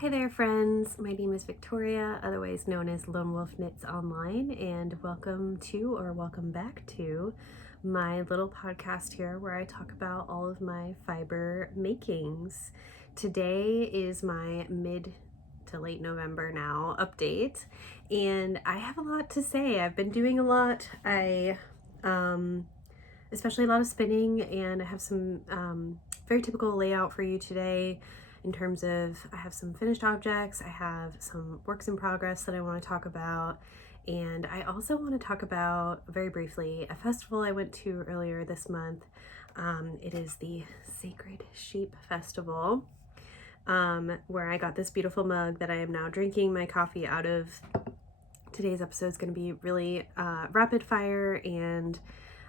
Hi there, friends. My name is Victoria, otherwise known as Lone Wolf Knits Online, and welcome back to my little podcast here where I talk about all of my fiber makings. Today is my mid to late November now update, and I have a lot to say. I've been doing a lot. Especially a lot of spinning, and I have some very typical layout for you today. In terms of, I have some finished objects, I have some works in progress that I want to talk about, and I also want to talk about, very briefly, a festival I went to earlier this month. It is the Sacred Sheep Festival, where I got this beautiful mug that I am now drinking my coffee out of. Today's episode is going to be really rapid fire, and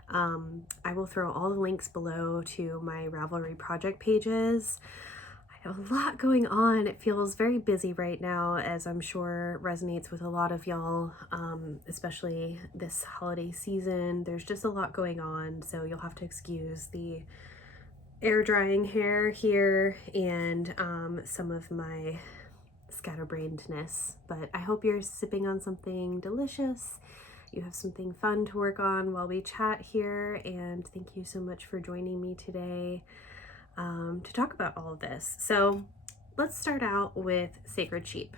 I will throw all the links below to my Ravelry project pages. I have a lot going on. It feels very busy right now, as I'm sure resonates with a lot of y'all, especially this holiday season. There's just a lot going on, so you'll have to excuse the air drying hair here and some of my scatterbrainedness. But I hope you're sipping on something delicious. You have something fun to work on while we chat here, and thank you so much for joining me today to talk about all of this. So let's start out with Sacred Sheep.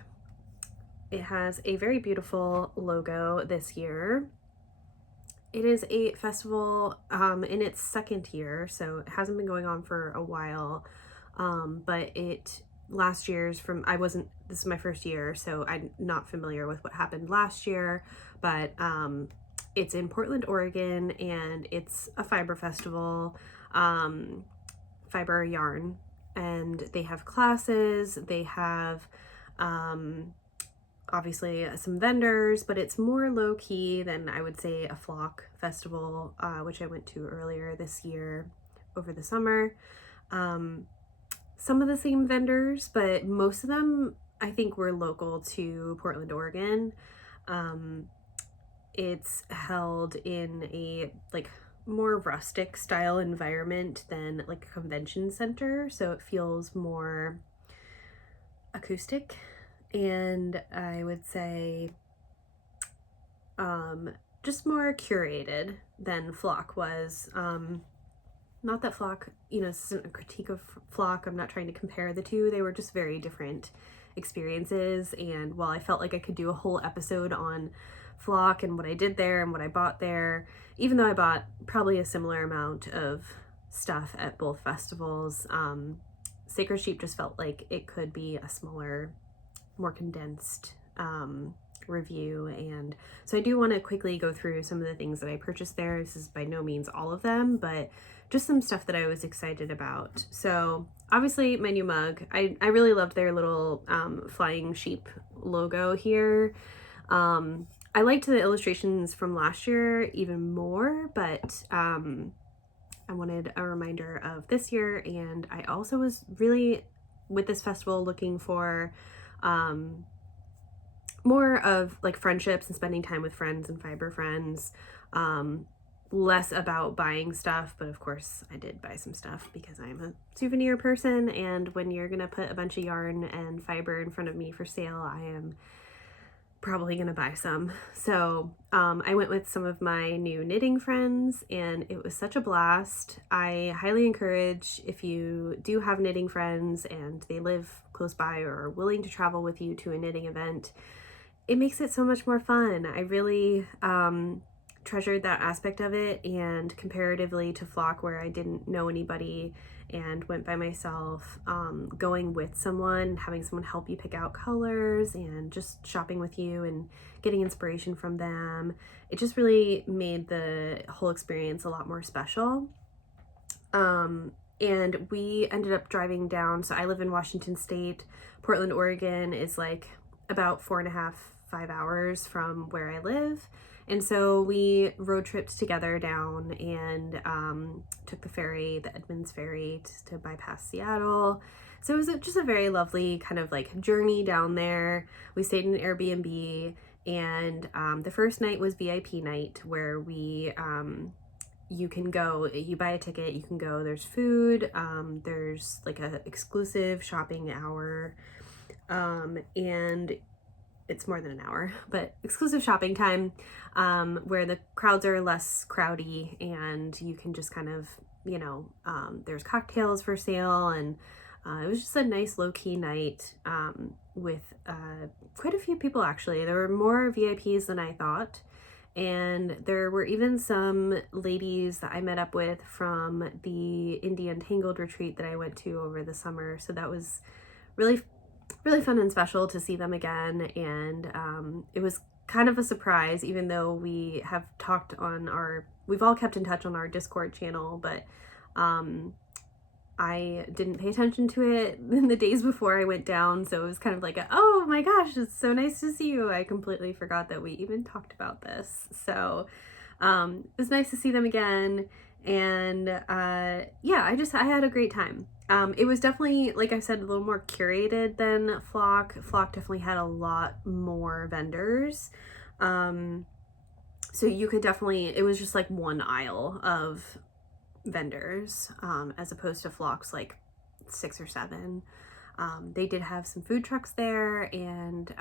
It has a very beautiful logo this year. It is a festival in its second year, so it hasn't been going on for a while, but last year's this is my first year, so I'm not familiar with what happened last year, but it's in Portland, Oregon, and it's a fiber festival, fiber yarn, and they have classes, they have obviously some vendors, but it's more low-key than I would say a flock festival, which I went to earlier this year over the summer. Some of the same vendors, but most of them I think were local to Portland, Oregon. It's held in a more rustic style environment than a convention center, so it feels more acoustic, and I would say just more curated than Flock was. Not that Flock, this isn't a critique of Flock, I'm not trying to compare the two, they were just very different experiences, and while I felt like I could do a whole episode on Flock and what I did there and what I bought there, even though I bought probably a similar amount of stuff at both festivals, Sacred Sheep just felt like it could be a smaller, more condensed review. And so I do want to quickly go through some of the things that I purchased there. This is by no means all of them, but just some stuff that I was excited about. So obviously my new mug, I really loved their little flying sheep logo here. I liked the illustrations from last year even more, but I wanted a reminder of this year, and I also was really, with this festival, looking for more of friendships and spending time with friends and fiber friends, less about buying stuff, but of course I did buy some stuff because I'm a souvenir person, and when you're gonna put a bunch of yarn and fiber in front of me for sale, I am probably gonna buy some. So I went with some of my new knitting friends, and it was such a blast. I highly encourage, if you do have knitting friends and they live close by or are willing to travel with you to a knitting event, it makes it so much more fun. I really treasured that aspect of it, and comparatively to Flock, where I didn't know anybody and went by myself, going with someone, having someone help you pick out colors and just shopping with you and getting inspiration from them, it just really made the whole experience a lot more special. And we ended up driving down, so I live in Washington State. Portland, Oregon is about 4.5-5 hours from where I live. And so we road tripped together down and took the ferry, the Edmonds ferry, to bypass Seattle. So it was just a very lovely kind of journey down there. We stayed in an Airbnb, and the first night was VIP night, where you can go, you buy a ticket, you can go, there's food, there's a exclusive shopping hour, and it's more than an hour, but exclusive shopping time, where the crowds are less crowdy and you can just kind of, there's cocktails for sale, and it was just a nice low-key night with quite a few people actually. There were more VIPs than I thought, and there were even some ladies that I met up with from the Indian Tangled retreat that I went to over the summer, so that was really fun and special to see them again. And it was kind of a surprise, even though we've all kept in touch on our Discord channel, but I didn't pay attention to it in the days before I went down, so it was kind of like oh my gosh, it's so nice to see you. I completely forgot that we even talked about this. So it was nice to see them again, and I had a great time. It was definitely, like I said, a little more curated than Flock. Flock definitely had a lot more vendors. So you could definitely, it was just like one aisle of vendors, as opposed to Flock's like 6 or 7. They did have some food trucks there, and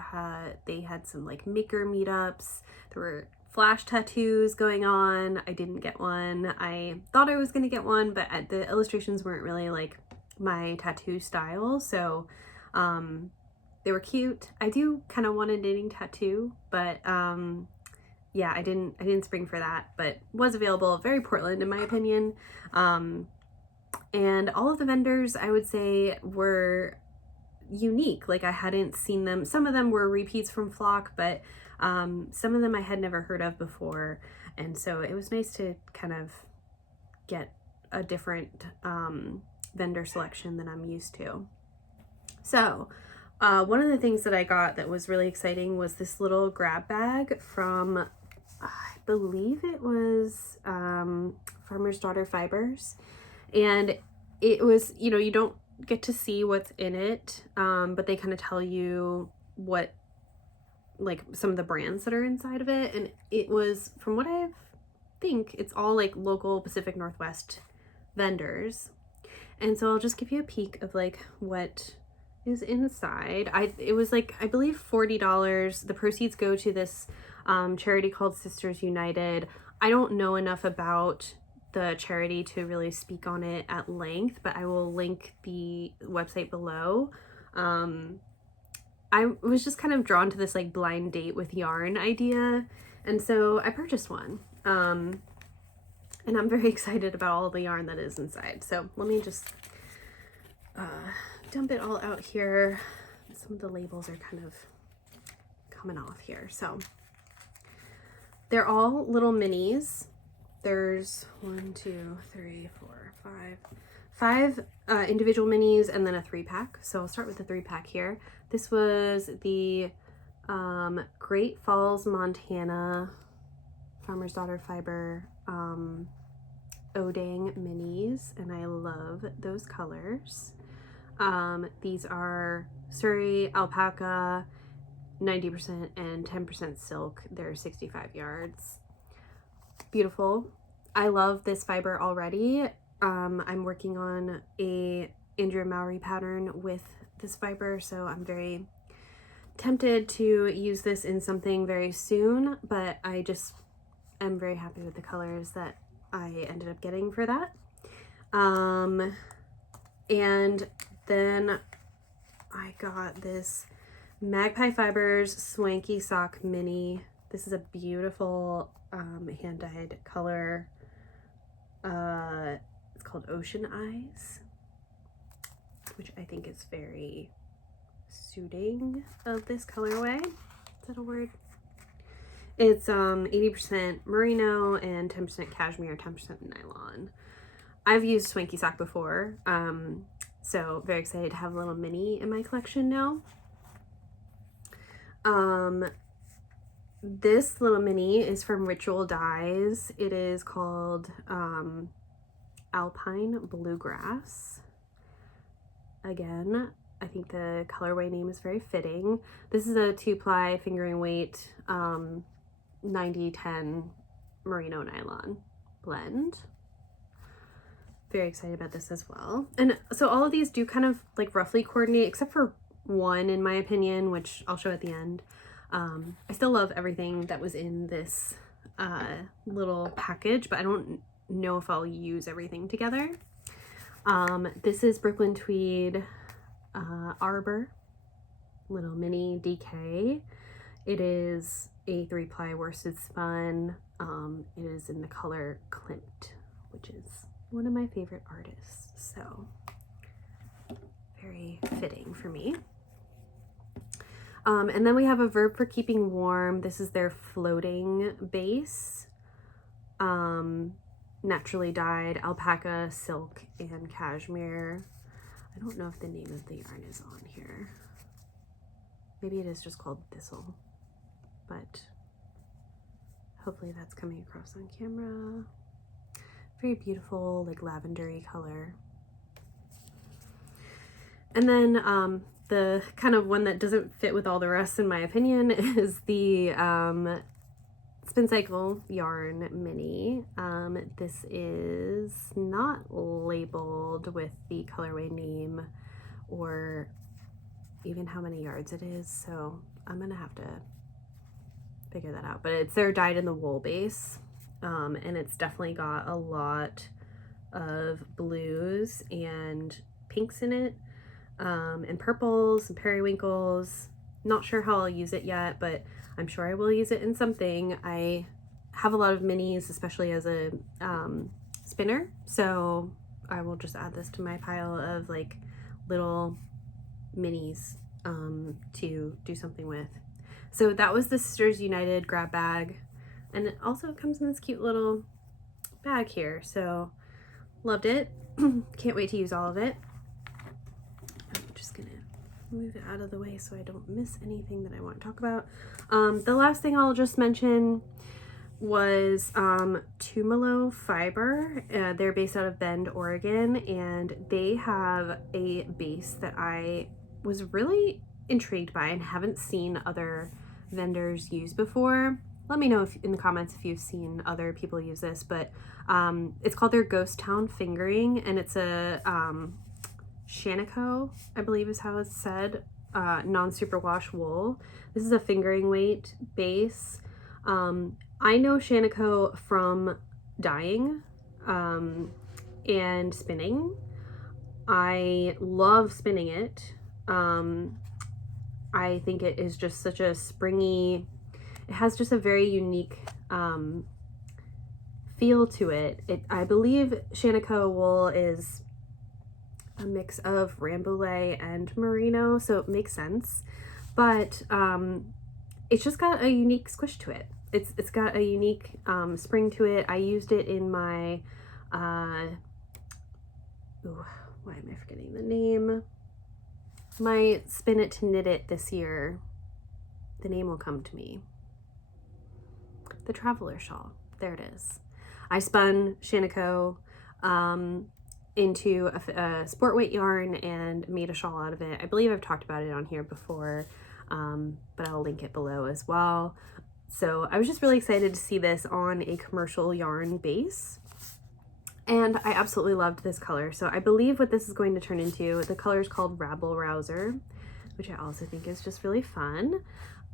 they had some like maker meetups. There were flash tattoos going on. I didn't get one. I thought I was gonna get one, but the illustrations weren't really like my tattoo style, so they were cute. I do kind of want a knitting tattoo, but yeah, I didn't spring for that, but was available. Very Portland in my opinion. And all of the vendors, I would say, were unique. Like, I hadn't seen them. Some of them were repeats from Flock, but some of them I had never heard of before, and so it was nice to kind of get a different vendor selection than I'm used to. So one of the things that I got that was really exciting was this little grab bag from, I believe it was Farmer's Daughter Fibers, and it was, you don't get to see what's in it, but they kind of tell you what, like, some of the brands that are inside of it, and it was, from what I think, it's all like local Pacific Northwest vendors. And so I'll just give you a peek of like what is inside. It was like, I believe $40. The proceeds go to this charity called Sisters United. I don't know enough about the charity to really speak on it at length, but I will link the website below. I was just kind of drawn to this like blind date with yarn idea, and so I purchased one. And I'm very excited about all the yarn that is inside. So let me just dump it all out here. Some of the labels are kind of coming off here. So they're all little minis. There's 1, 2, 3, 4, 5 individual minis, and then a 3-pack. So I'll start with the 3-pack here. This was the Great Falls, Montana Farmer's Daughter Fiber Odang minis, and I love those colors. These are Surrey alpaca, 90% and 10% silk. They're 65 yards. Beautiful. I love this fiber already. I'm working on a Andrea Mowry pattern with this fiber, so I'm very tempted to use this in something very soon, but I just am very happy with the colors that I ended up getting for that. And then I got this Magpie Fibers Swanky Sock Mini. This is a beautiful hand-dyed color. It's called Ocean Eyes, which I think is very suiting of this colorway. Is that a word? It's 80% merino and 10% cashmere, 10% nylon. I've used Swanky Sock before, so very excited to have a little mini in my collection now. This little mini is from Ritual Dyes. It is called Alpine Bluegrass. Again, I think the colorway name is very fitting. This is a 2-ply fingering weight 90-10 merino nylon blend. Very excited about this as well. And so all of these do kind of like roughly coordinate, except for one in my opinion, which I'll show at the end. I still love everything that was in this little package, but I don't know if I'll use everything together. This is Brooklyn Tweed Arbor little mini DK. It is a 3-ply worsted spun. It is in the color Klimt, which is one of my favorite artists, so very fitting for me. And then we have a Verb for Keeping Warm. This is their floating base. Naturally dyed alpaca, silk, and cashmere. I don't know if the name of the yarn is on here. Maybe it is just called Thistle, but hopefully that's coming across on camera. Very beautiful, like lavendery color. And then the kind of one that doesn't fit with all the rest in my opinion is the Spin Cycle Yarn Mini. This is not labeled with the colorway name or even how many yards it is, so I'm gonna have to figure that out. But it's their dyed in the wool base, and it's definitely got a lot of blues and pinks in it, and purples and periwinkles. Not sure how I'll use it yet, but I'm sure I will use it in something. I have a lot of minis, especially as a spinner, so I will just add this to my pile of like little minis to do something with. So that was the Sisters United grab bag, and it also comes in this cute little bag here, so loved it. Can't wait to use all of it. I'm just gonna move it out of the way so I don't miss anything that I want to talk about. The last thing I'll just mention was Tumalo Fiber. They're based out of Bend, Oregon, and they have a base that I was really intrigued by and haven't seen other vendors use before. Let me know in the comments if you've seen other people use this, but it's called their Ghost Town Fingering, and it's a Shanico, I believe is how it's said, non-superwash wool. This is a fingering weight base. I know Shanico from dyeing and spinning. I love spinning it. I think it is just such a springy, it has just a very unique feel to it. I believe Shanico wool is a mix of Rambouillet and Merino, so it makes sense, but it's just got a unique squish to it. It's got a unique spring to it. I used it in my why am I forgetting the name? My Spin It to Knit It this year. The name will come to me. The Traveler Shawl. There it is. I spun Shanico into a sport weight yarn and made a shawl out of it. I believe I've talked about it on here before, but I'll link it below as well. So I was just really excited to see this on a commercial yarn base, and I absolutely loved this color. So I believe what this is going to turn into, the color is called Rabble Rouser, which I also think is just really fun.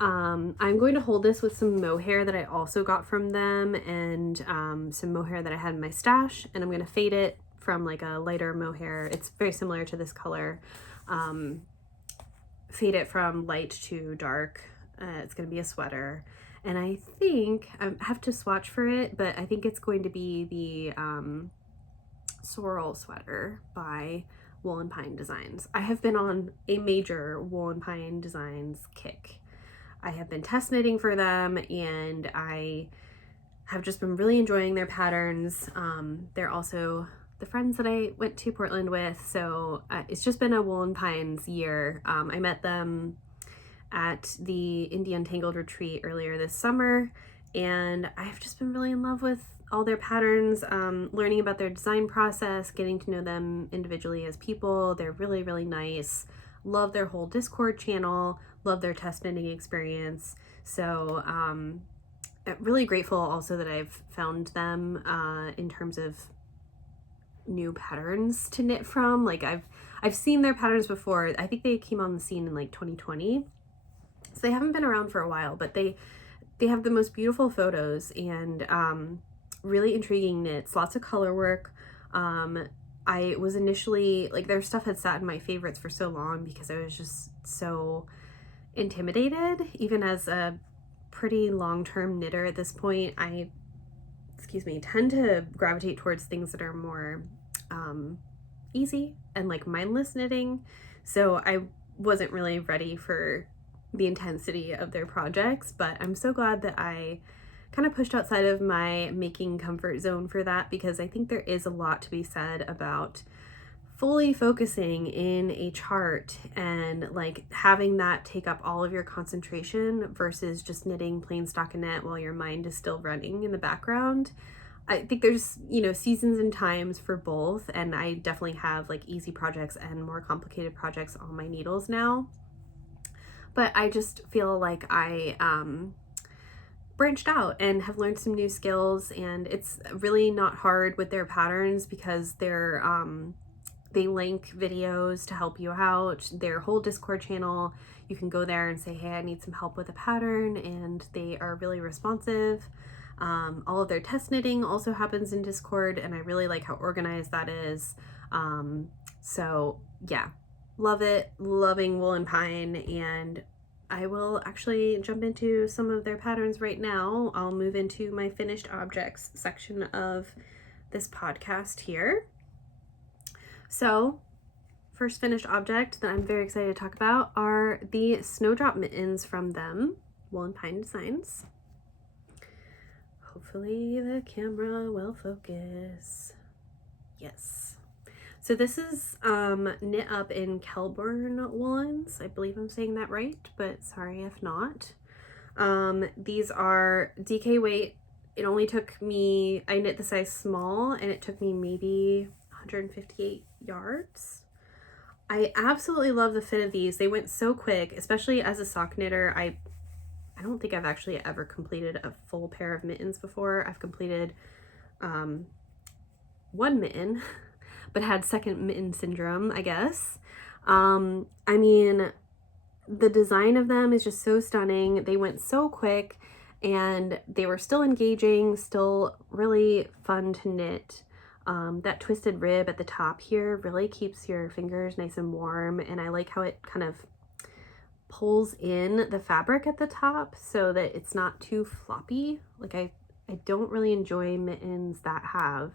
I'm going to hold this with some mohair that I also got from them, and some mohair that I had in my stash, and I'm going to fade it from like a lighter mohair. It's very similar to this color. Fade it from light to dark. It's going to be a sweater, and I think I have to swatch for it, but I think it's going to be the Sorrel sweater by Wool&Pine Designs. I have been on a major Wool&Pine Designs kick. I have been test knitting for them, and I have just been really enjoying their patterns. They're also the friends that I went to Portland with, so it's just been a Wool&Pine's year. I met them at the Indie Untangled retreat earlier this summer, and I've just been really in love with all their patterns, learning about their design process, getting to know them individually as people. They're really, really nice. Love their whole Discord channel, love their test knitting experience. So really grateful also that I've found them in terms of new patterns to knit from. Like I've seen their patterns before. I think they came on the scene in like 2020. So they haven't been around for a while, but they have the most beautiful photos and really intriguing knits, lots of color work. I was initially, like, their stuff had sat in my favorites for so long because I was just so intimidated. Even as a pretty long-term knitter at this point, I tend to gravitate towards things that are more easy and like mindless knitting. So I wasn't really ready for the intensity of their projects, but I'm so glad that I kind of pushed outside of my making comfort zone for that, because I think there is a lot to be said about fully focusing in a chart and like having that take up all of your concentration versus just knitting plain stockinette while your mind is still running in the background. I think there's, you know, seasons and times for both, and I definitely have like easy projects and more complicated projects on my needles now. But I just feel like I branched out and have learned some new skills, and it's really not hard with their patterns because they're they link videos to help you out. Their whole Discord channel, you can go there and say, hey, I need some help with a pattern, and they are really responsive. All of their test knitting also happens in Discord, and I really like how organized that is. So yeah, love it, loving Wool&Pine, and I will actually jump into some of their patterns right now. I'll move into my finished objects section of this podcast here. So first finished object that I'm very excited to talk about are the Snowdrop Mittens from them, Wool&Pine Designs. Hopefully the camera will focus. Yes. So this is knit up in Kelburn woolens. I believe I'm saying that right, but sorry if not. These are DK weight. It only took me, I knit the size small, and it took me maybe 158 yards. I absolutely love the fit of these. They went so quick, especially as a sock knitter. I don't think I've actually ever completed a full pair of mittens before. I've completed one mitten, but had second mitten syndrome, I guess. I mean, the design of them is just so stunning. They went so quick, and they were still engaging, still really fun to knit. That twisted rib at the top here really keeps your fingers nice and warm, and I like how it kind of pulls in the fabric at the top so that it's not too floppy. Like I don't really enjoy mittens that have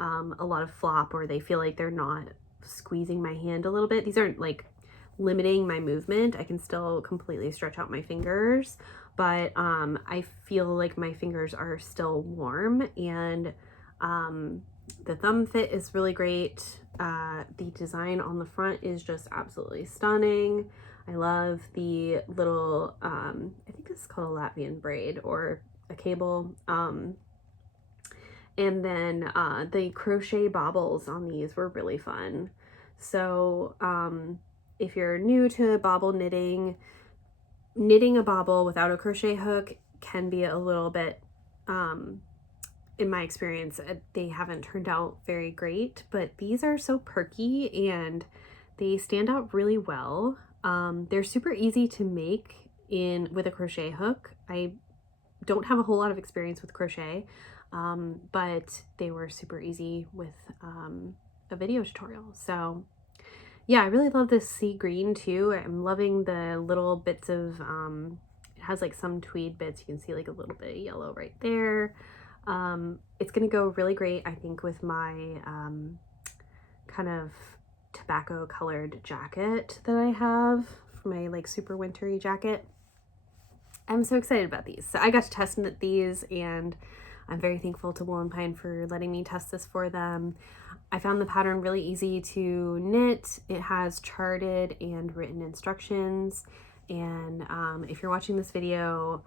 a lot of flop, or they feel like they're not squeezing my hand a little bit. These aren't like limiting my movement. I can still completely stretch out my fingers, but I feel like my fingers are still warm, and the thumb fit is really great. The design on the front is just absolutely stunning. I love the little, I think this is called a Latvian braid or a cable. And then the crochet bobbles on these were really fun. So if you're new to bobble knitting, knitting a bobble without a crochet hook can be a little bit, in my experience, they haven't turned out very great, but these are so perky and they stand out really well. They're super easy to make with a crochet hook. I don't have a whole lot of experience with crochet, but they were super easy with a video tutorial. So yeah, I really love this sea green too. I'm loving the little bits of, it has like some tweed bits. You can see like a little bit of yellow right there. It's gonna go really great, I think, with my kind of tobacco colored jacket that I have for my like super wintry jacket. I'm so excited about these. So I got to test knit these, and I'm very thankful to Wool&Pine for letting me test this for them. I found the pattern really easy to knit. It has charted and written instructions, and if you're watching this video,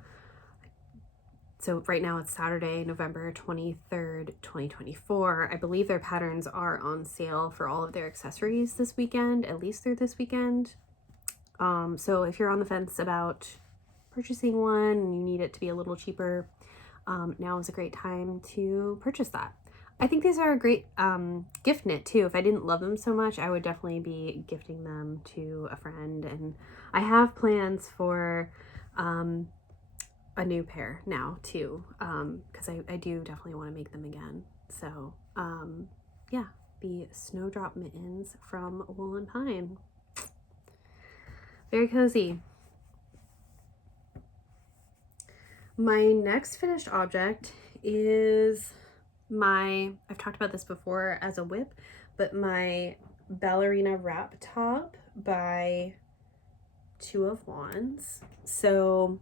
so right now it's Saturday, November 23rd, 2024. I believe their patterns are on sale for all of their accessories this weekend, at least through this weekend. So if you're on the fence about purchasing one and you need it to be a little cheaper, now is a great time to purchase that. I think these are a great gift knit too. If I didn't love them so much, I would definitely be gifting them to a friend. And I have plans for a new pair now too, because I do definitely want to make them again. So yeah, the Snowdrop Mittens from Wool&Pine. Very cozy. My next finished object is I've talked about this before as a whip, but my ballerina wrap top by Two of Wands. So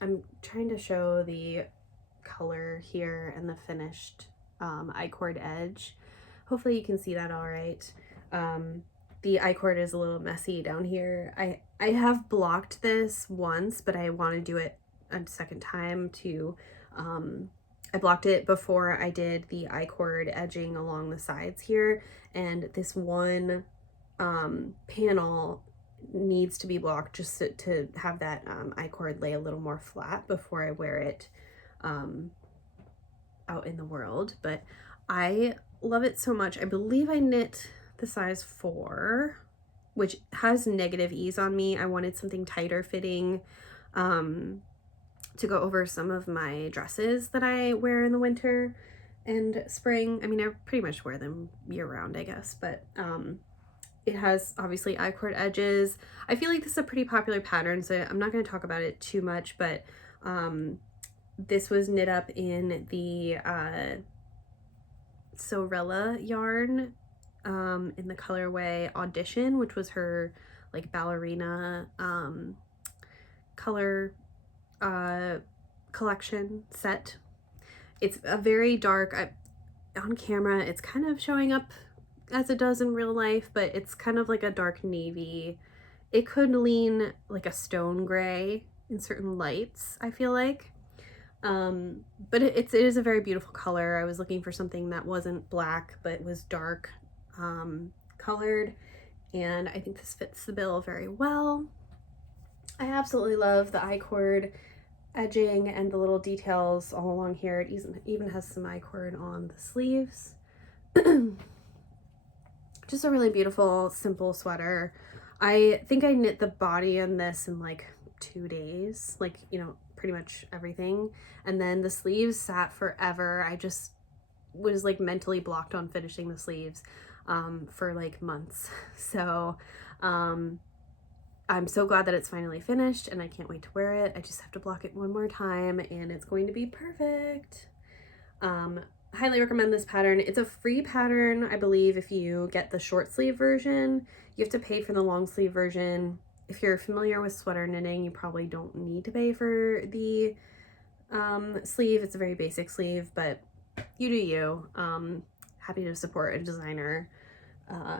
I'm trying to show the color here and the finished I-cord edge. Hopefully you can see that all right. The I-cord is a little messy down here. I have blocked this once, but I want to do it a second time to I blocked it before I did the I-cord edging along the sides here, and this one panel needs to be blocked just to have that I-cord lay a little more flat before I wear it out in the world. But I love it so much. I believe I knit the size 4, which has negative ease on me. I wanted something tighter fitting to go over some of my dresses that I wear in the winter and spring. I mean, I pretty much wear them year round, I guess, but it has obviously I-cord edges. I feel like this is a pretty popular pattern, so I'm not going to talk about it too much, but this was knit up in the Sorella yarn in the colorway Audition, which was her like ballerina color collection set. It's a very dark, on camera it's kind of showing up as it does in real life, but it's kind of like a dark navy. It could lean like a stone gray in certain lights, I feel like. But it is a very beautiful color. I was looking for something that wasn't black but was dark colored, and I think this fits the bill very well. I absolutely love the I-cord edging and the little details all along here. It even has some I-cord on the sleeves. Just a really beautiful, simple sweater. I think I knit the body on this in like 2 days, like, you know, pretty much everything. And then the sleeves sat forever. I just was like mentally blocked on finishing the sleeves for like months. So I'm so glad that it's finally finished, and I can't wait to wear it. I just have to block it one more time and it's going to be perfect. Highly recommend this pattern. It's a free pattern, I believe. If you get the short sleeve version, you have to pay for the long sleeve version. If you're familiar with sweater knitting, you probably don't need to pay for the sleeve. It's a very basic sleeve, but you do you. Happy to support a designer,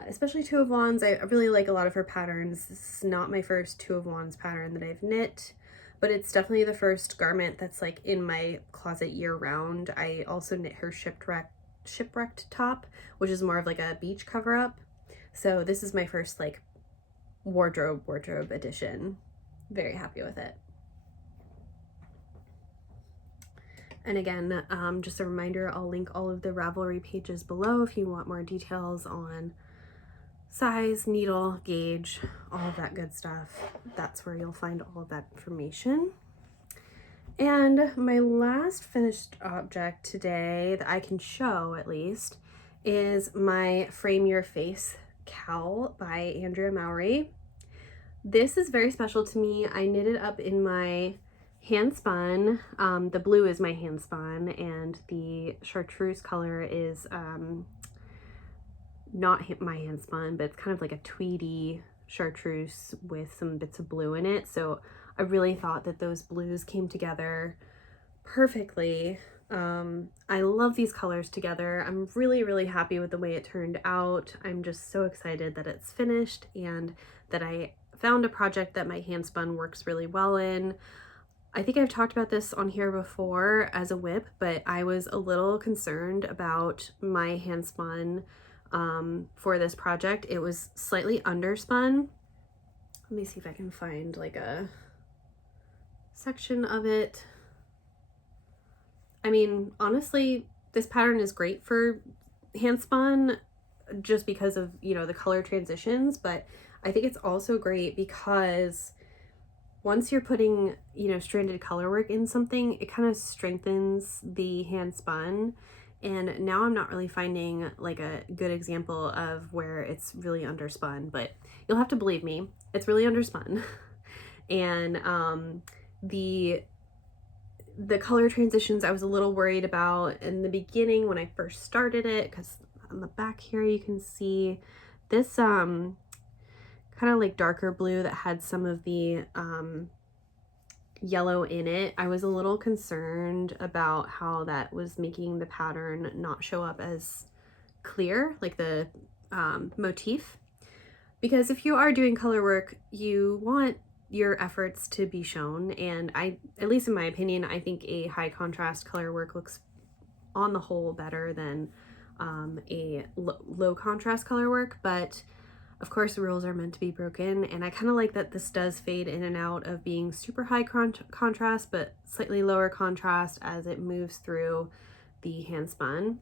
especially Two of Wands. I really like a lot of her patterns. This is not my first Two of Wands pattern that I've knit, but it's definitely the first garment that's like in my closet year round. I also knit her shipwrecked top, which is more of like a beach cover up. So this is my first like wardrobe edition. Very happy with it. And again, just a reminder, I'll link all of the Ravelry pages below if you want more details on size, needle, gauge, all of that good stuff. That's where you'll find all of that information. And my last finished object today that I can show, at least, is my Frame Your Face cowl by Andrea Mowry. This is very special to me. I knit it up in my hand spun. The blue is my hand spun, and the chartreuse color is not my hand spun, but it's kind of like a tweedy chartreuse with some bits of blue in it. So I really thought that those blues came together perfectly. I love these colors together. I'm really happy with the way it turned out. I'm just so excited that it's finished and that I found a project that my hand spun works really well in. I think I've talked about this on here before as a whip, but I was a little concerned about my hand spun for this project. It was slightly underspun. Let me see if I can find like a section of it. I mean, honestly, this pattern is great for hand spun just because of, you know, the color transitions, but I think it's also great because once you're putting, you know, stranded color work in something, it kind of strengthens the hand spun. And now I'm not really finding like a good example of where it's really underspun, but you'll have to believe me, it's really underspun. And the color transitions I was a little worried about in the beginning when I first started it, because on the back here you can see this kind of like darker blue that had some of the yellow in it. I was a little concerned about how that was making the pattern not show up as clear, like the motif, because if you are doing color work, you want your efforts to be shown. And at least in my opinion, I think a high contrast color work looks on the whole better than a low contrast color work. But of course, rules are meant to be broken, and I kind of like that this does fade in and out of being super high contrast, but slightly lower contrast as it moves through the hand spun.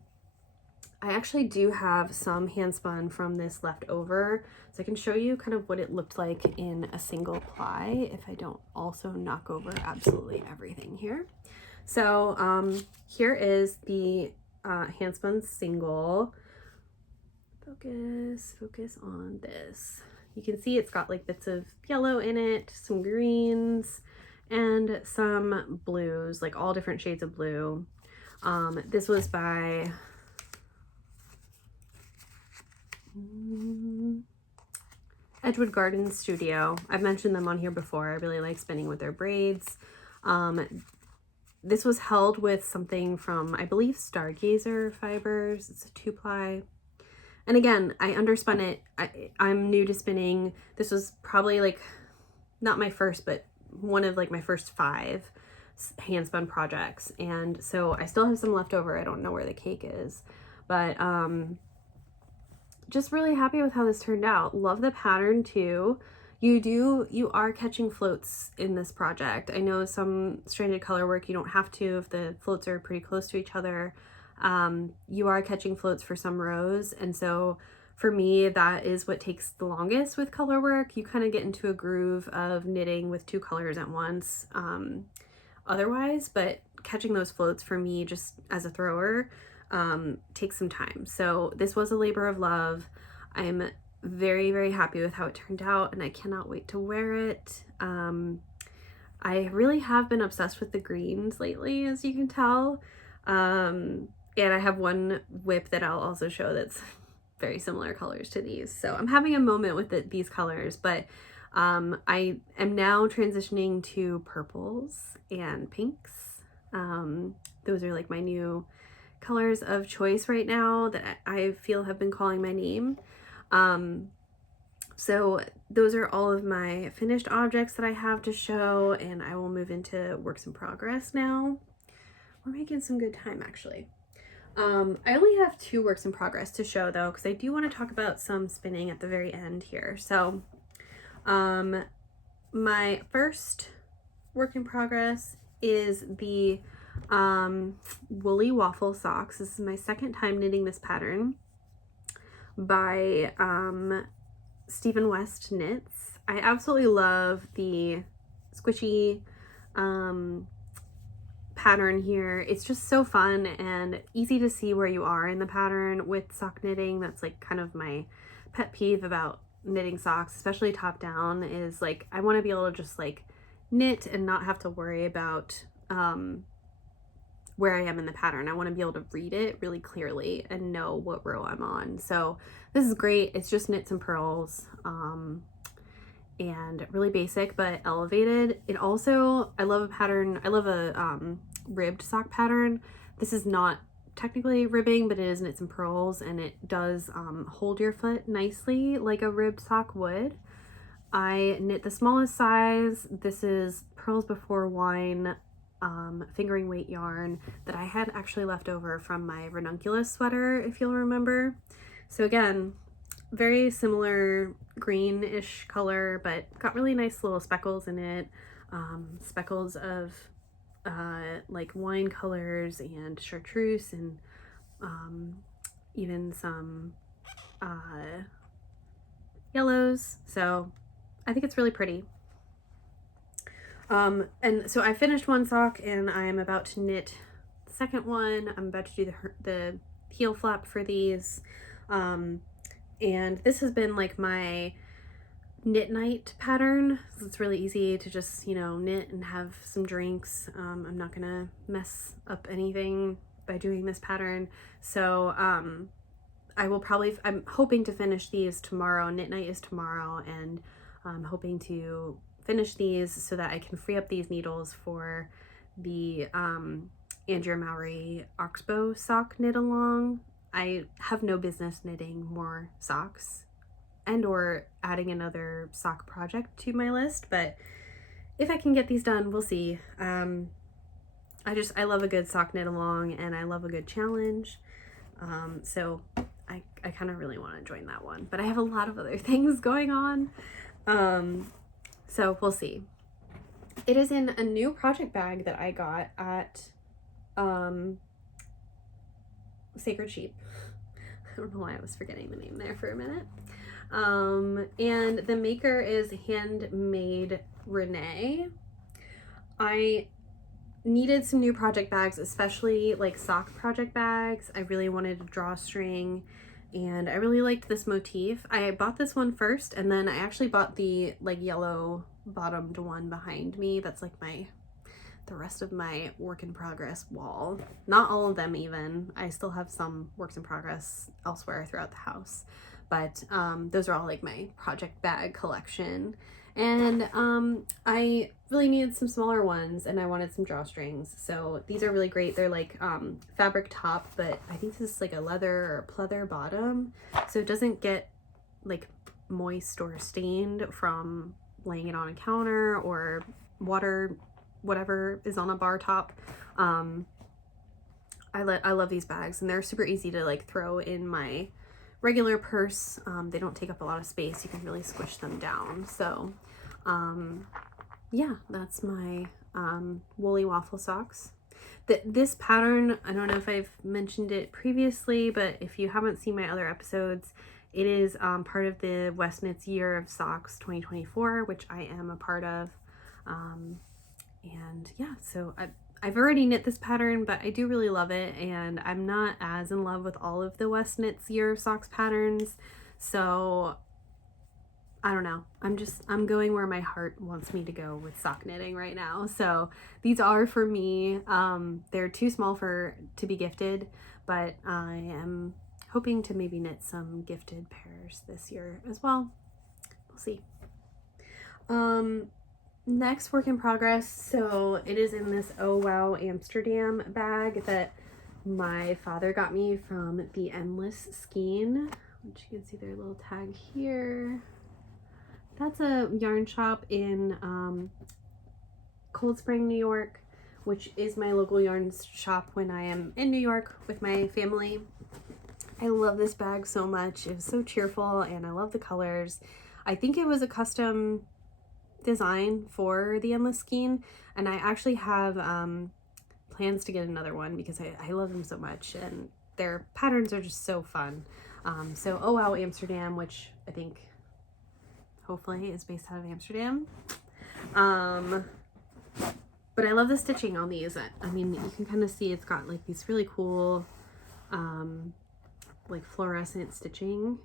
I actually do have some hand spun from this left over, so I can show you kind of what it looked like in a single ply if I don't also knock over absolutely everything here. So here is the hand spun single. Focus on this. You can see it's got like bits of yellow in it, some greens, and some blues, like all different shades of blue. This was by Edgewood Garden Studio. I've mentioned them on here before. I really like spinning with their braids. This was held with something from, I believe, Stargazer Fibers. It's a 2-ply. And again, I underspun it. I'm new to spinning. This was probably like not my first, but one of like my first 5 hand spun projects. And so I still have some left over. I don't know where the cake is, but just really happy with how this turned out. Love the pattern too. You are catching floats in this project. I know some stranded color work you don't have to if the floats are pretty close to each other. You are catching floats for some rows, and so for me that is what takes the longest with color work. You kind of get into a groove of knitting with 2 colors at once otherwise, but catching those floats for me just as a thrower takes some time. So this was a labor of love. I'm very, very happy with how it turned out, and I cannot wait to wear it. I really have been obsessed with the greens lately, as you can tell. And I have one whip that I'll also show that's very similar colors to these. So I'm having a moment with these colors, but I am now transitioning to purples and pinks. Those are like my new colors of choice right now that I feel have been calling my name. So those are all of my finished objects that I have to show, and I will move into works in progress now. We're making some good time actually. I only have 2 works in progress to show though, because I do want to talk about some spinning at the very end here. So my first work in progress is the woolly waffle socks. This is my second time knitting this pattern by Stephen West Knits. I absolutely love the squishy pattern here. It's just so fun and easy to see where you are in the pattern with sock knitting. That's like kind of my pet peeve about knitting socks, especially top down, is like I want to be able to just like knit and not have to worry about where I am in the pattern. I want to be able to read it really clearly and know what row I'm on. So this is great. It's just knits and purls and really basic but elevated. It also, I love a pattern. I love a ribbed sock pattern. This is not technically ribbing, but it is knits and purls, and it does hold your foot nicely like a ribbed sock would. I knit the smallest size. This is Pearls Before Wine fingering weight yarn that I had actually left over from my ranunculus sweater, if you'll remember. So again, very similar greenish color, but got really nice little speckles in it. Speckles of like wine colors and chartreuse and even some yellows. So I think it's really pretty. And so I finished one sock and I'm about to knit the second one. I'm about to do the heel flap for these. And this has been like my knit night pattern. So it's really easy to just, you know, knit and have some drinks. I'm not gonna mess up anything by doing this pattern. So I will probably, I'm hoping to finish these tomorrow. Knit night is tomorrow, and I'm hoping to finish these so that I can free up these needles for the Andrea Mowry Oxbow sock knit along. I have no business knitting more socks and or adding another sock project to my list, but if I can get these done, we'll see. I love a good sock knit along, and I love a good challenge. So I kind of really want to join that one, but I have a lot of other things going on. So we'll see. It is in a new project bag that I got at Sacred Sheep. I don't know why I was forgetting the name there for a minute. And the maker is Handmade Renee. I needed some new project bags, especially like sock project bags. I really wanted a drawstring, and I really liked this motif. I bought this one first, and then I actually bought the like yellow bottomed one behind me. That's like the rest of my work in progress wall. Not all of them even. I still have some works in progress elsewhere throughout the house, but those are all like my project bag collection. And I really needed some smaller ones, and I wanted some drawstrings. So these are really great. They're like fabric top, but I think this is like a leather or pleather bottom, so it doesn't get like moist or stained from laying it on a counter or water, whatever is on a bar top. I love these bags, and they're super easy to like throw in my regular purse. They don't take up a lot of space. You can really squish them down. So yeah, that's my woolly waffle socks. This pattern, I don't know if I've mentioned it previously, but if you haven't seen my other episodes, it is part of the West Knits Year of Socks 2024, which I am a part of. And yeah, so I've already knit this pattern, but I do really love it, and I'm not as in love with all of the West Knits Year of Socks patterns, so I don't know. I'm going where my heart wants me to go with sock knitting right now. So these are for me. They're too small to be gifted, but I am hoping to maybe knit some gifted pairs this year as well. We'll see. Next work in progress, so it is in this Oh Wow Amsterdam bag that my father got me from the Endless Skein, which you can see their little tag here. That's a yarn shop in Cold Spring, New York, which is my local yarn shop when I am in New York with my family. I love this bag so much. It was so cheerful, and I love the colors. I think it was a custom design for the Endless Skein, and I actually have plans to get another one because I love them so much, and their patterns are just so fun. So Oh Wow Amsterdam, which I think hopefully is based out of Amsterdam. But I love the stitching on these. I mean, you can kind of see it's got like these really cool like fluorescent stitching,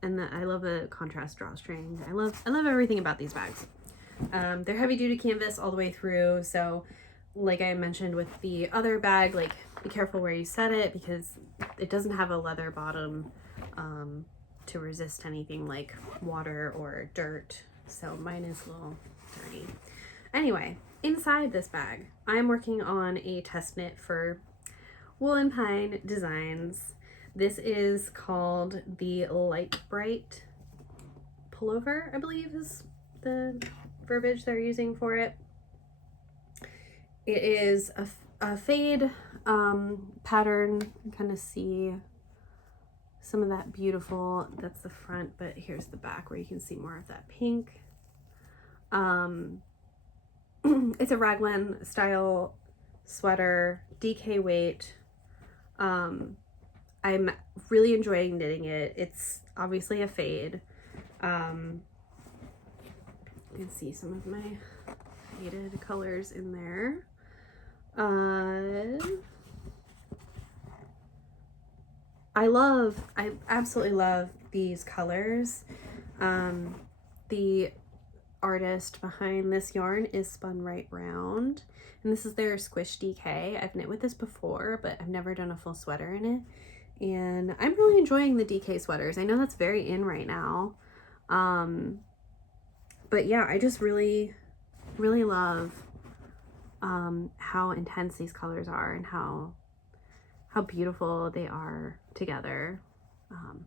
and I love a contrast drawstring. I love everything about these bags. They're heavy duty canvas all the way through, so like I mentioned with the other bag, like be careful where you set it because it doesn't have a leather bottom to resist anything like water or dirt, so mine is a little dirty. Anyway, inside this bag I'm working on a test knit for Wool&Pine Designs. This is called the Light Bright Pullover, I believe is the verbiage they're using for it. It is a fade pattern. You can kind of see some of that beautiful, that's the front, but here's the back where you can see more of that pink. It's a raglan style sweater, DK weight. I'm really enjoying knitting it. It's obviously a fade. You can see some of my faded colors in there. I absolutely love these colors. The artist behind this yarn is Spun Right Round, and this is their Squish DK. I've knit with this before, but I've never done a full sweater in it, and I'm really enjoying the DK sweaters. I know that's very in right now, but yeah, I just really love how intense these colors are and how beautiful they are together.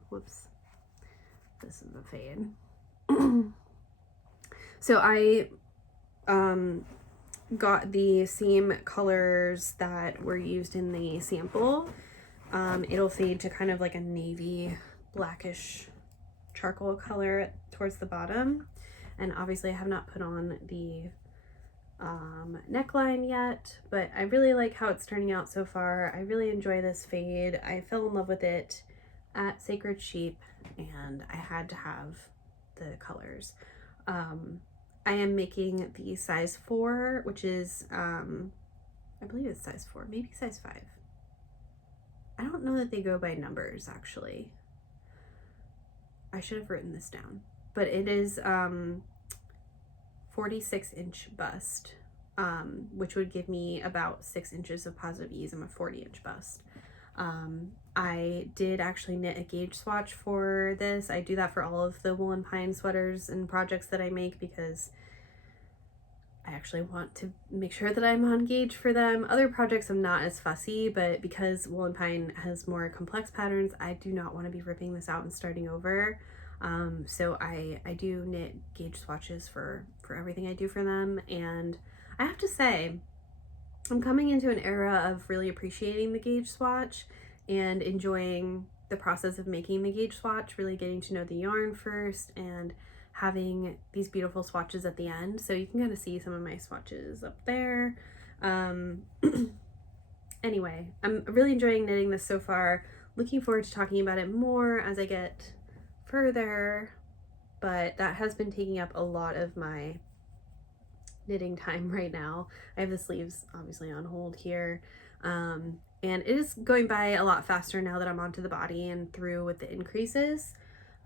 Whoops, this is a fade. So I got the same colors that were used in the sample. It'll fade to kind of like a navy blackish charcoal color towards the bottom, and obviously I have not put on the neckline yet, but I really like how it's turning out so far. I really enjoy this fade. I fell in love with it at Sacred Sheep, and I had to have the colors. I am making the size 4, which is I believe it's size 4, maybe size 5. I don't know that they go by numbers, actually. I should have written this down, but it is 46-inch bust, which would give me about 6 inches of positive ease. I'm a 40-inch bust. I did actually knit a gauge swatch for this. I do that for all of the Wool&Pine sweaters and projects that I make because I actually want to make sure that I'm on gauge for them. Other projects I'm not as fussy, but because Wool&Pine has more complex patterns, I do not want to be ripping this out and starting over. So I do knit gauge swatches for everything I do for them, and I have to say I'm coming into an era of really appreciating the gauge swatch and enjoying the process of making the gauge swatch, really getting to know the yarn first and having these beautiful swatches at the end. So you can kind of see some of my swatches up there. Anyway, I'm really enjoying knitting this so far. Looking forward to talking about it more as I get further, but that has been taking up a lot of my knitting time right now. I have the sleeves obviously on hold here, and it is going by a lot faster now that I'm onto the body and through with the increases.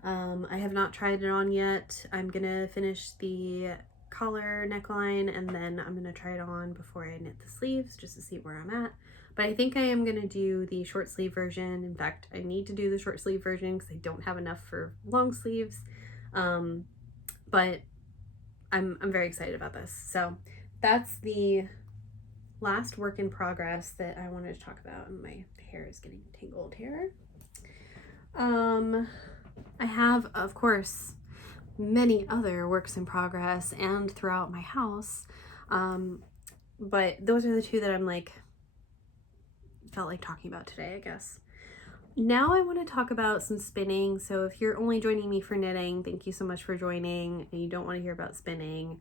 I have not tried it on yet. I'm gonna finish the collar neckline and then I'm gonna try it on before I knit the sleeves just to see where I'm at. But I think I am gonna do the short sleeve version. In fact, I need to do the short sleeve version because I don't have enough for long sleeves. But I'm very excited about this. So that's the last work in progress that I wanted to talk about, and my hair is getting tangled here. I have, of course, many other works in progress and throughout my house, but those are the two that I'm like felt like talking about today, I guess. Now I want to talk about some spinning. So if you're only joining me for knitting, thank you so much for joining, and you don't want to hear about spinning,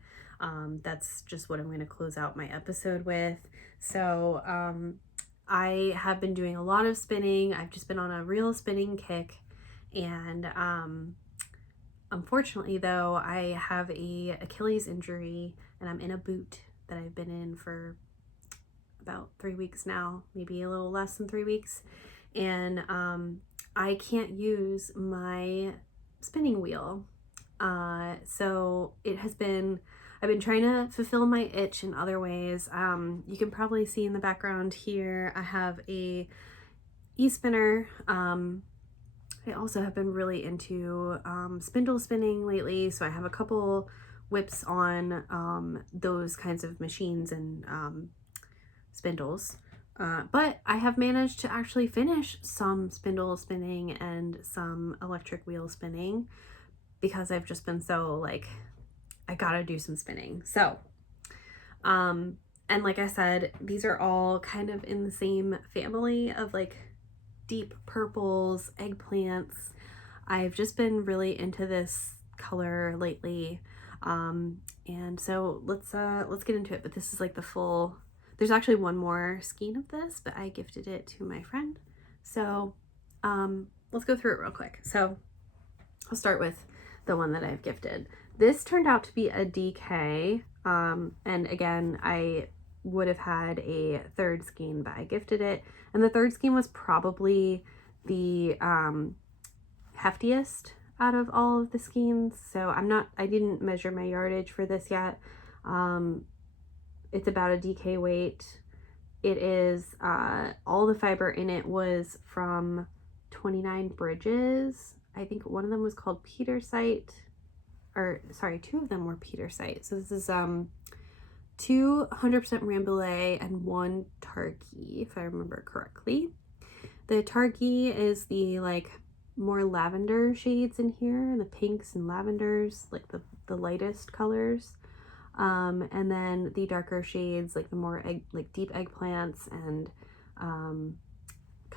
that's just what I'm going to close out my episode with. So I have been doing a lot of spinning. I've just been on a real spinning kick, and unfortunately though, I have a Achilles injury and I'm in a boot that I've been in for about 3 weeks now, maybe a little less than 3 weeks, and I can't use my spinning wheel. So it has been, I've been trying to fulfill my itch in other ways. You can probably see in the background here, I have a e-spinner. I also have been really into spindle spinning lately, so I have a couple whips on those kinds of machines and spindles. But I have managed to actually finish some spindle spinning and some electric wheel spinning because I've just been so like, I gotta do some spinning. So, and like I said, these are all kind of in the same family of like deep purples, eggplants. I've just been really into this color lately. And so let's get into it, but this is like the full, there's actually one more skein of this, but I gifted it to my friend. So let's go through it real quick. So I'll start with the one that I've gifted. This turned out to be a DK, and again, I would have had a third skein, but I gifted it, and the third skein was probably the heftiest out of all of the skeins. So I didn't measure my yardage for this yet. It's about a DK weight. It is, all the fiber in it was from 29 Bridges. I think one of them was called Petersite, or sorry, two of them were Petersite. So this is 200% Rambouillet and 1 Targhee, if I remember correctly. The Targhee is the like more lavender shades in here, the pinks and lavenders, like the lightest colors. And then the darker shades, like the more deep eggplants and kind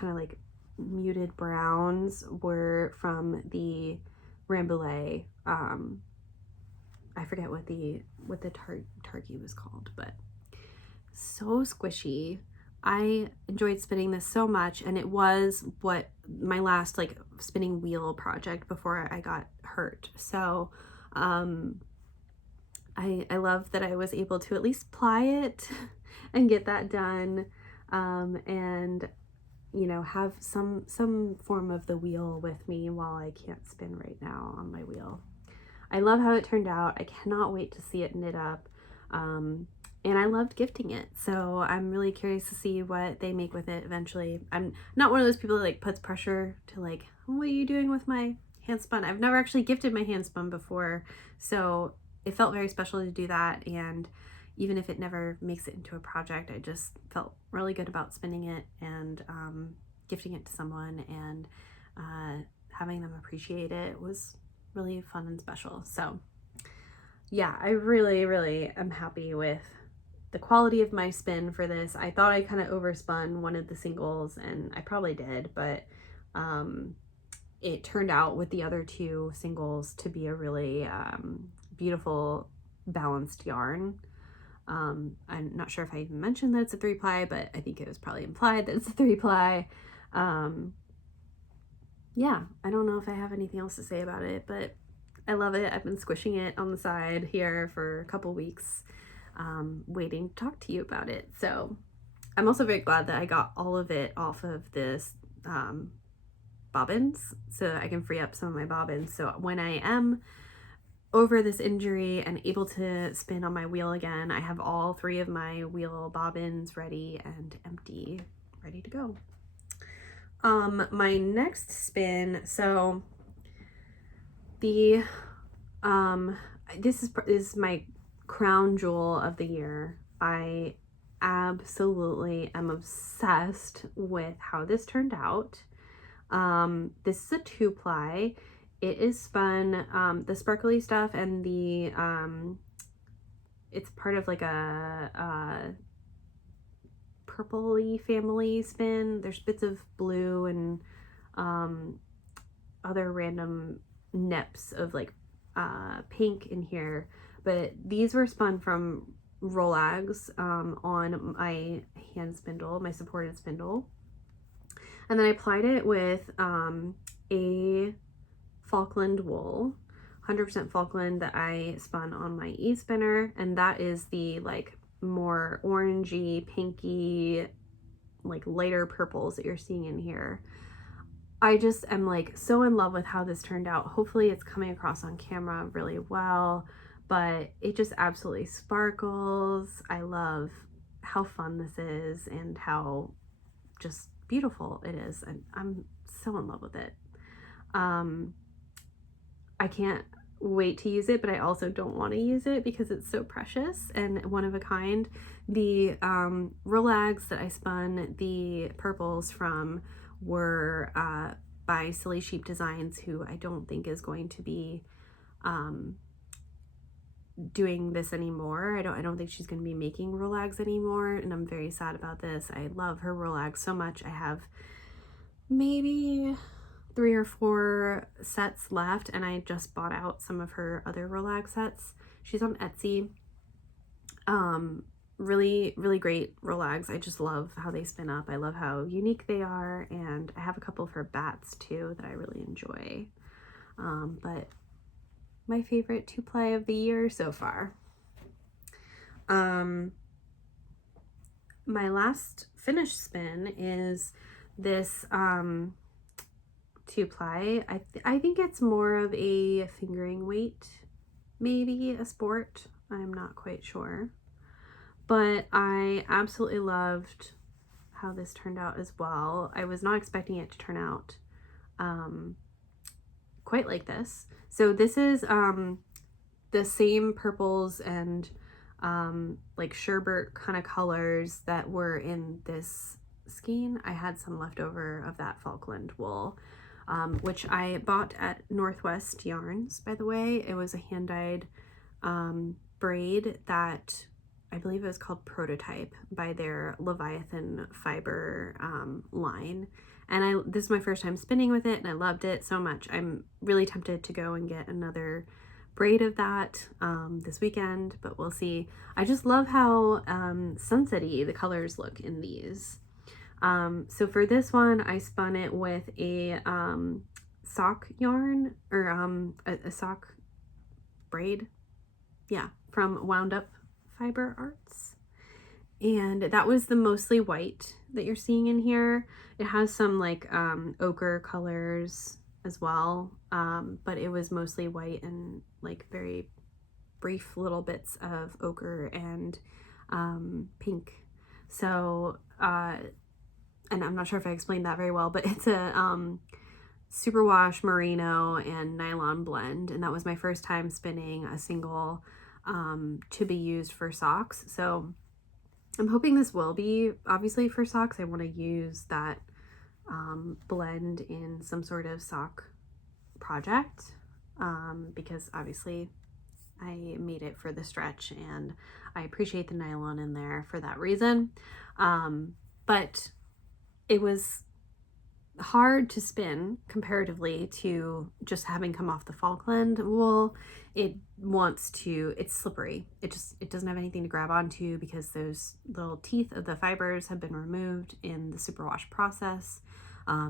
of like muted browns, were from the Rambouillet. I forget what the Targhee was called, but so squishy. I enjoyed spinning this so much, and it was what my last like spinning wheel project before I got hurt. So I love that I was able to at least ply it and get that done, and you know, have some form of the wheel with me while I can't spin right now on my wheel. I love how it turned out. I cannot wait to see it knit up, and I loved gifting it, so I'm really curious to see what they make with it eventually. I'm not one of those people that like puts pressure to like, what are you doing with my hand spun? I've never actually gifted my hand spun before, so it felt very special to do that. And even if it never makes it into a project, I just felt really good about spinning it and gifting it to someone, and having them appreciate it was really fun and special. So yeah, I really am happy with the quality of my spin for this. I thought I kind of overspun one of the singles, and I probably did, but it turned out with the other 2 singles to be a really beautiful balanced yarn. I'm not sure if I even mentioned that it's a 3-ply, but I think it was probably implied that it's a 3-ply. Yeah, I don't know if I have anything else to say about it, but I love it. I've been squishing it on the side here for a couple weeks, waiting to talk to you about it. So I'm also very glad that I got all of it off of this bobbins, so that I can free up some of my bobbins. So when I am over this injury and able to spin on my wheel again, I have all 3 of my wheel bobbins ready and empty, ready to go. My next spin, so the this is my crown jewel of the year. I absolutely am obsessed with how this turned out. This is a 2-ply. It is spun, the sparkly stuff and the it's part of like a purpley family spin. There's bits of blue and other random nips of like pink in here, but these were spun from Rollags on my hand spindle, my supported spindle, and then I applied it with a Falkland wool, 100% Falkland, that I spun on my e-spinner, and that is the like more orangey, pinky, like lighter purples that you're seeing in here. I just am like so in love with how this turned out. Hopefully it's coming across on camera really well, but it just absolutely sparkles. I love how fun this is and how just beautiful it is, and I'm so in love with it. I can't wait to use it, but I also don't want to use it because it's so precious and one of a kind. The Rollags that I spun the purples from were by Silly Sheep Designs, who I don't think is going to be doing this anymore. I don't think she's going to be making Rollags anymore, and I'm very sad about this. I love her Rollags so much. I have maybe 3 or 4 sets left, and I just bought out some of her other Rolag sets. She's on Etsy. really, really great rollags. I just love how they spin up. I love how unique they are, and I have a couple of her bats too that I really enjoy. But my favorite 2-ply of the year so far. My last finished spin is this 2-ply. I think it's more of a fingering weight, maybe a sport. I'm not quite sure. But I absolutely loved how this turned out as well. I was not expecting it to turn out quite like this. So this is the same purples and like sherbet kind of colors that were in this skein. I had some left over of that Falkland wool, which I bought at Northwest Yarns, by the way. It was a hand-dyed braid that I believe it was called Prototype by their Leviathan fiber line. And this is my first time spinning with it, and I loved it so much. I'm really tempted to go and get another braid of that this weekend, but we'll see. I just love how sunset-y the colors look in these. So for this one, I spun it with a sock yarn, or a sock braid, yeah, from Wound Up Fiber Arts. And that was the mostly white that you're seeing in here. It has some like ochre colors as well, but it was mostly white and like very brief little bits of ochre and pink. So and I'm not sure if I explained that very well, but it's a superwash merino and nylon blend, and that was my first time spinning a single to be used for socks. So I'm hoping this will be obviously for socks. I want to use that blend in some sort of sock project because obviously I made it for the stretch, and I appreciate the nylon in there for that reason. But it was hard to spin comparatively to just having come off the Falkland wool. It's slippery. It doesn't have anything to grab onto because those little teeth of the fibers have been removed in the superwash process.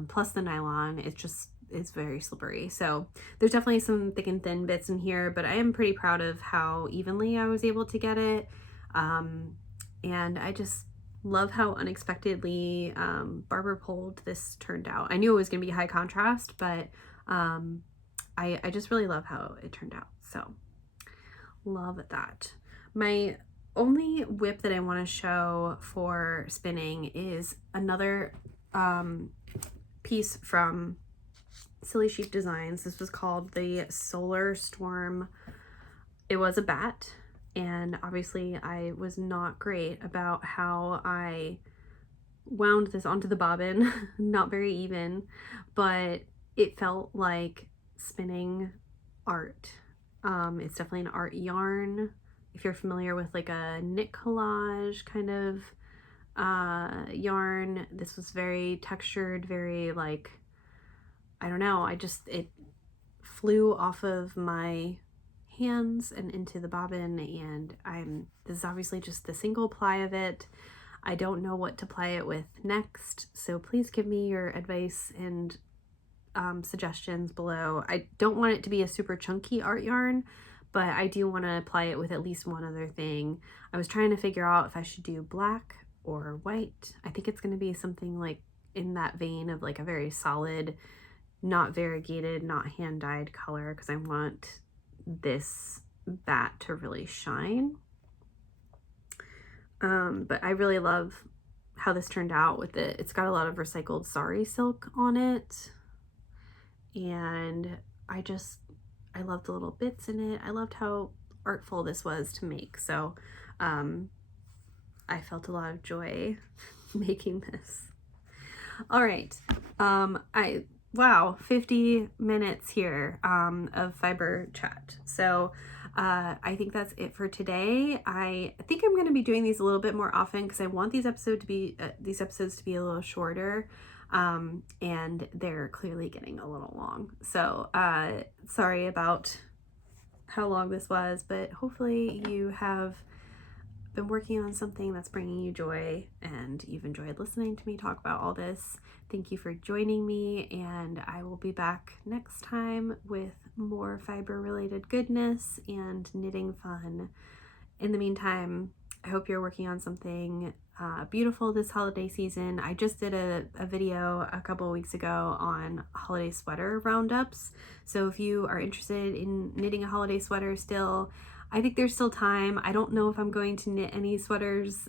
Plus the nylon, it's very slippery. So there's definitely some thick and thin bits in here, but I am pretty proud of how evenly I was able to get it. And I just love how unexpectedly barber poled this turned out. I knew it was going to be high contrast, but I just really love how it turned out. So love that. My only whip that I want to show for spinning is another piece from Silly Sheep Designs. This was called the Solar Storm. It was a bat, and obviously I was not great about how I wound this onto the bobbin. Not very even, but it felt like spinning art. It's definitely an art yarn. If you're familiar with like a knit collage kind of yarn, this was very textured, very like, I don't know, it flew off of my hands and into the bobbin, and this is obviously just the single ply of it. I don't know what to ply it with next, so please give me your advice and suggestions below. I don't want it to be a super chunky art yarn, but I do want to apply it with at least one other thing. I was trying to figure out if I should do black or white. I think it's going to be something like in that vein of like a very solid, not variegated, not hand-dyed color, because I want this bat to really shine. But I really love how this turned out with it. It's got a lot of recycled sari silk on it, and I love the little bits in it. I loved how artful this was to make, so I felt a lot of joy making this. All right, wow, 50 minutes here of fiber chat. So I think that's it for today. I think I'm going to be doing these a little bit more often because I want these episodes to be a little shorter, and they're clearly getting a little long. So sorry about how long this was, but hopefully you have been working on something that's bringing you joy and you've enjoyed listening to me talk about all this, thank you for joining me, and I will be back next time with more fiber related goodness and knitting fun. In the meantime, I hope you're working on something beautiful this holiday season. I just did a video a couple of weeks ago on holiday sweater roundups. So if you are interested in knitting a holiday sweater still, I think there's still time. I don't know if I'm going to knit any sweaters,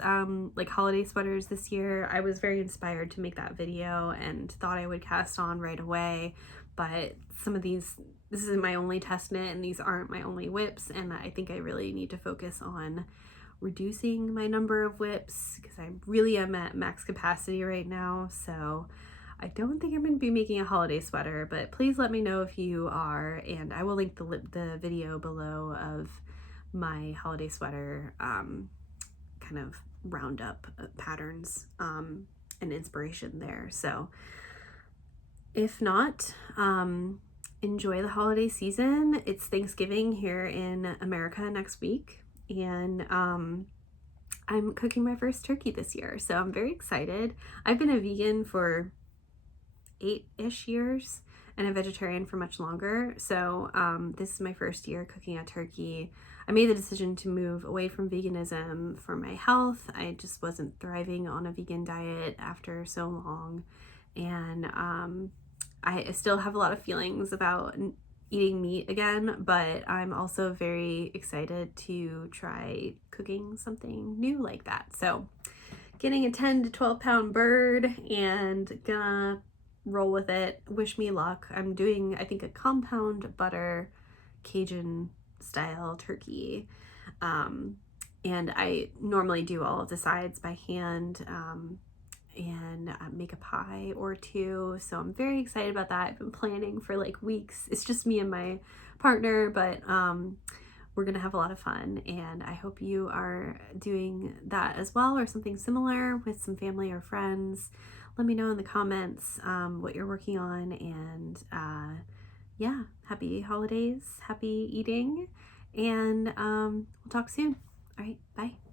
like holiday sweaters this year. I was very inspired to make that video and thought I would cast on right away, but some of these, this isn't my only test knit and these aren't my only whips, and I think I really need to focus on reducing my number of whips because I really am at max capacity right now. So I don't think I'm going to be making a holiday sweater, but please let me know if you are, and I will link the video below of my holiday sweater kind of roundup patterns and inspiration there. So if not, enjoy the holiday season. It's Thanksgiving here in America next week, and I'm cooking my first turkey this year, so I'm very excited. I've been a vegan for 8-ish years and a vegetarian for much longer, so this is my first year cooking a turkey. I made the decision to move away from veganism for my health. I just wasn't thriving on a vegan diet after so long, and I still have a lot of feelings about eating meat again, but I'm also very excited to try cooking something new like that. So getting a 10 to 12 pound bird and gonna roll with it. Wish me luck. I'm doing, I think, a compound butter Cajun style turkey. And I normally do all of the sides by hand and make a pie or two. So I'm very excited about that. I've been planning for like weeks. It's just me and my partner, but we're gonna have a lot of fun, and I hope you are doing that as well or something similar with some family or friends. Let me know in the comments what you're working on, and yeah, happy holidays, happy eating, and we'll talk soon. All right, bye.